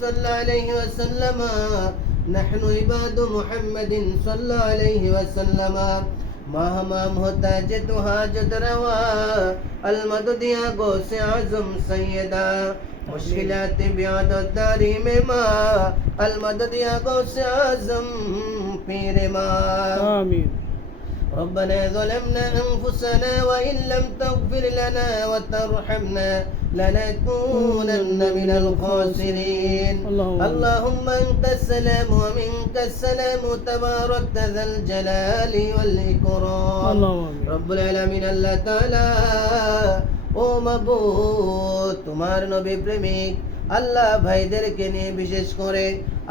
صلى الله عليه وسلم نحن عباد محمد صلى الله عليه وسلم ما ہمام ہوتا جد حاجت روا المدد یا غوث اعظم سیدہ مشکلات بیاد الداری میں ما المدد یا غوث اعظم پیر ما آمين. ربنا ظلمنا أنفسنا وإن لم تغفر لنا وترحمنا لنكونن من الخاسرين اللهم أنت السلام ومنك السلام تباركت ذا الجلال والإكرام رب العالمين الله تعالى ও মাবুদ তোমার নবী প্রেমিক আল্লাহ ভাইদেরকে নিয়ে বিশেষ করে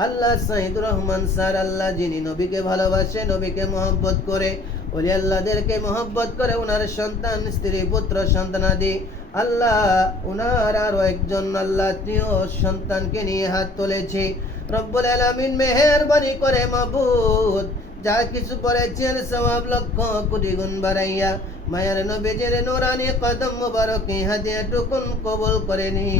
আল্লাহ সাইদুর রহমান স্যার আল্লাহ যিনি নবীকে ভালোবাসে নবীকে মহব্বত করে ওলি আল্লাহদেরকে মহব্বত করে ওনার সন্তান স্ত্রী পুত্র সন্তানাদি আল্লাহ ওনার আরো একজন আল্লাহ আত্মীয় সন্তানকে নিয়ে হাত তুলেছি রব্বুল আলামিন মেহেরবানি করে মাবুদ যা কিছু করেছেন সওয়াব লক্ষ কোটি গুণ বাড়াইয়া মায়ের নবীজির নূরানি কদম মুবারকে হাদিয়াটুকুন কবুল করে নিন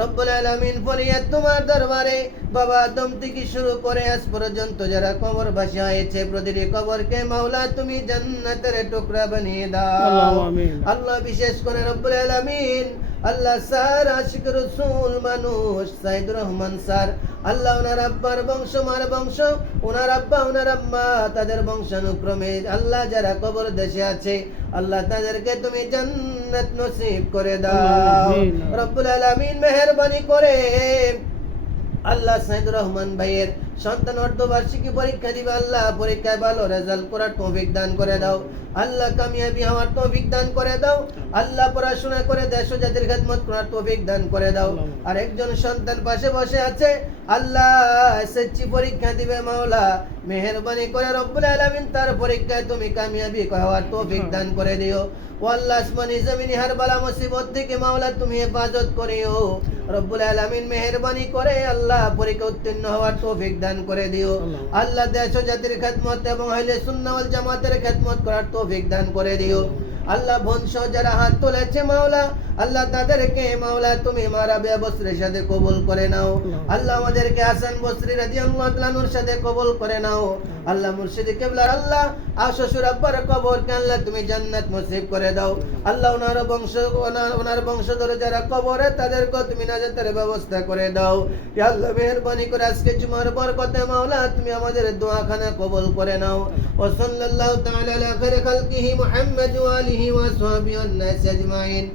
রব্বুল আলামিন ফরিয়াদ তোমার দরবারে বাবা আদম থেকে শুরু করে আজ পর্যন্ত যারা কবরবাসী হয়েছে প্রতিটি কবরকে মাওলা তুমি জান্নাতের টুকরা বানিয়ে দাও আল্লাহ বিশেষ করে রব্বুল আলামিন আল্লাহ স্যার আশিক রসুল মানুষ সাইদুর রহমান স্যার আল্লাহ ওনার আব্বার বংশ মার বংশ ওনার আব্বা ওনার আম্মা তাদের বংশানুক্রমে আল্লাহ যারা কবর দেশে আছে আল্লাহ তাদেরকে তুমি জান্নাত নসিব করে দাও রব্বুল আলামিন মেহেরবানি করে আল্লাহ সাইদুর রহমান ভাইয়ের সন্তান অর্ধবার্ষিকী পরীক্ষা দিবে আল্লাহ পরীক্ষায় ভালো রেজাল্ট করার তৌফিক দান করে দাও আল্লাহ কামিয়াবি হওয়ার তৌফিক দান করে দাও আল্লাহ পড়াশোনা করে দেশ ও জাতির খেদমত করার তৌফিক দান করে দাও আর একজন সন্তান পাশে বসে আছে আল্লাহ এসএসসি পরীক্ষা দিবে মাওলা মেহেরবানি করে রব্বুল আলামিন তার পরীক্ষায় তুমি কামিয়াবি হওয়ার তৌফিক দান করে দিও ও আল্লাহ আসমানি জমিনি হর বালা মুসিবত থেকে মাওলা তুমি হেফাজত করিও রব্বুল আলামিন মেহেরবানি করে আল্লাহ পরীক্ষা উত্তীর্ণ হওয়ার তৌফিক দান করে দিও আল্লাহ দেশ ও জাতির খেদমত এবং আহলে সুন্নাহ ওয়াল জামাতের খেদমত করার তৌফিক দান করে দিও আল্লাহ বংশ যারা হাত তুলেছে মাওলা আল্লাহ তাদেরকে মাওলা তুমি মারাবিয়া বসরির সাথে কবুল করে নাও আল্লাহ আমাদেরকে হাসান বসরি রাদিয়াল্লাহু তাআলা নূর সাথে কবুল করে নাও আল্লাহ মুর্শিদ কিবলা আল্লাহ আশশুর আব্বার কবরকে আল্লাহ তুমি জান্নাত নসিব করে দাও আল্লাহ ওনার বংশধর যারা কবরে তাদেরকে তুমি নাজাতের ব্যবস্থা করে দাও ইয়া আল্লাহ মেহেরবানি করে আজকে জুমার বরকতে মাওলা তুমি আমাদের দোয়াখানা কবুল করে নাও ওয়া সাল্লাল্লাহু তাআলা আলা খায়রি খালকিহি মুহাম্মদ ওয়া আলিহি ওয়া সাহবিহি ওয়ান নাস আজমাইন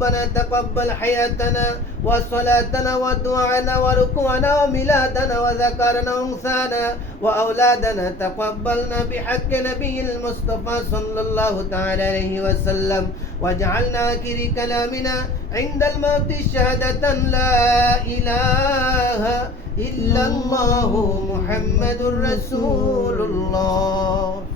ربنا تقبل حياتنا وصلاتنا ودعاءنا وركوعنا وميلادنا وذكرنا وانثانا واولادنا تقبلنا بحق نبي المصطفى صلى الله تعالى عليه وسلم واجعلنا اخر كلامنا عند الموت شهادة لا اله الا الله محمد رسول الله